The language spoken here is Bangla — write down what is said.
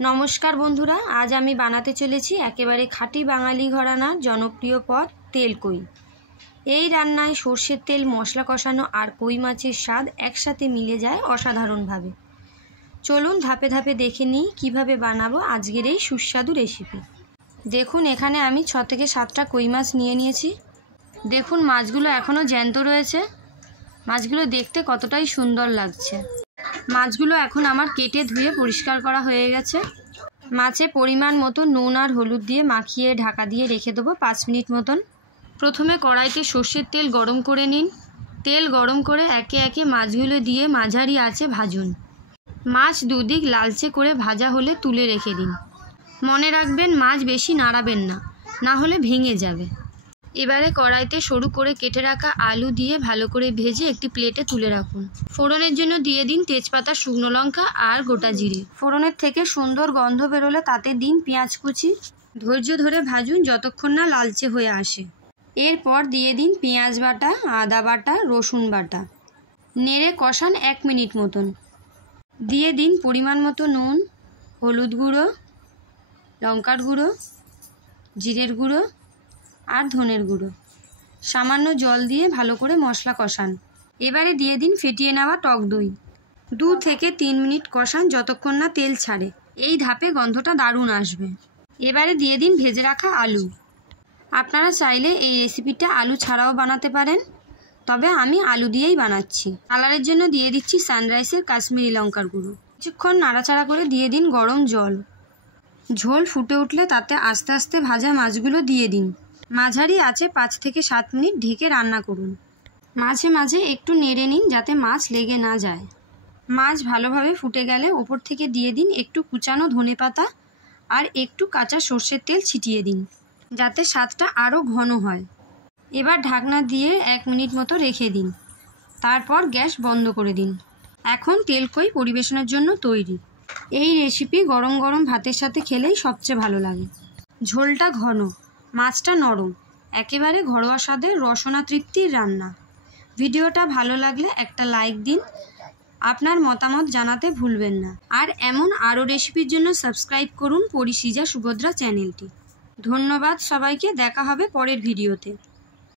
नमस्कार बंधुरा आज आमी बानाते चलेছি एकेबारे खाटी बांगाली घरानार जनप्रिय पद तेल कई। এই রান্নায় সরষের তেল মশলা কষানো আর কই মাছের স্বাদ একসাথে মিলে যায় অসাধারণভাবে। চলুন ধাপে ধাপে দেখে নিই কিভাবে বানাবো আজকের এই সুস্বাদু রেসিপি। দেখুন এখানে আমি 6 থেকে 7টা কই মাছ নিয়ে নিয়েছি। দেখুন মাছগুলো এখনো জ্যান্ত রয়েছে। মাছগুলো দেখতে কতটাই সুন্দর লাগছে। মাছগুলো এখন আমার কেটে ধুয়ে পরিষ্কার করা হয়ে গেছে। মাছে পরিমাণ মতো নুন আর হলুদ দিয়ে মাখিয়ে ঢাকা দিয়ে রেখে দেবো 5 মিনিট মতন। প্রথমে কড়াইতে সর্ষের তেল গরম করে নিন। তেল গরম করে একে একে মাছগুলো দিয়ে মাঝারি আঁচে ভাজুন। মাছ দুদিক লালচে করে ভাজা হলে তুলে রেখে দিন। মনে রাখবেন মাছ বেশি নাড়াবেন না, না হলে ভেঙে যাবে। এবারে কড়াইতে সরু করে কেটে রাখা আলু দিয়ে ভালো করে ভেজে একটি প্লেটে তুলে রাখুন। ফোড়নের জন্য দিয়ে দিন তেজপাতা, শুকনো লঙ্কা আর গোটা জিরে। ফোড়নের থেকে সুন্দর গন্ধ বেরোলে তাতে দিন পেঁয়াজ কুচি। ধৈর্য ধরে ভাজুন যতক্ষণ না লালচে হয়ে আসে। এরপর দিয়ে দিন পেঁয়াজ বাটা, আদা বাটা, রসুন বাটা। নেড়ে কষান 1 মিনিট মতন। দিয়ে দিন পরিমাণ মতো নুন, হলুদ গুঁড়ো, লঙ্কার গুঁড়ো, জিরের গুঁড়ো আর ধনের গুঁড়ো। সামান্য জল দিয়ে ভালো করে মশলা কষান। এবারে দিয়ে দিন ফেটিয়ে নেওয়া টক দই। 2 থেকে 3 মিনিট কষান যতক্ষণ না তেল ছাড়ে। এই ধাপে গন্ধটা দারুণ আসবে। এবারে দিয়ে দিন ভেজে রাখা আলু। আপনারা চাইলে এই রেসিপিটা আলু ছাড়াও বানাতে পারেন, তবে আমি আলু দিয়েই বানাচ্ছি। কালারের জন্য দিয়ে দিচ্ছি সানরাইসের কাশ্মীরি লঙ্কার গুঁড়ো। কিছুক্ষণ নাড়াচাড়া করে দিয়ে দিন গরম জল। ঝোল ফুটে উঠলে তাতে আস্তে আস্তে ভাজা মাছগুলো দিয়ে দিন। মাঝারি আঁচে 5 থেকে 7 মিনিট ঢেকে রান্না করুন। মাঝে মাঝে একটু নেড়ে নিন যাতে মাছ লেগে না যায়। মাছ ভালোভাবে ফুটে গেলে ওপর থেকে দিয়ে দিন একটু কুচানো ধনেপাতা আর একটু কাঁচা সর্ষের তেল ছিটিয়ে দিন, যাতে স্বাদটা আরও ঘন হয়। এবার ঢাকনা দিয়ে 1 মিনিট মতো রেখে দিন। তারপর গ্যাস বন্ধ করে দিন। এখন তেল কই পরিবেশনের জন্য তৈরি। এই রেসিপি গরম গরম ভাতের সাথে খেলেই সবচেয়ে ভালো লাগে। ঝোলটা ঘন, মাছটা নরম, একেবারে ঘরোয়া স্বাদের রসনা তৃপ্তির রান্না। ভিডিওটা ভালো লাগলে একটা লাইক দিন। আপনার মতামত জানাতে ভুলবেন না। আর এমন আরও রেসিপির জন্য সাবস্ক্রাইব করুন পরিসৃজা সুভদ্রা চ্যানেলটি। ধন্যবাদ সবাইকে। দেখা হবে পরের ভিডিওতে।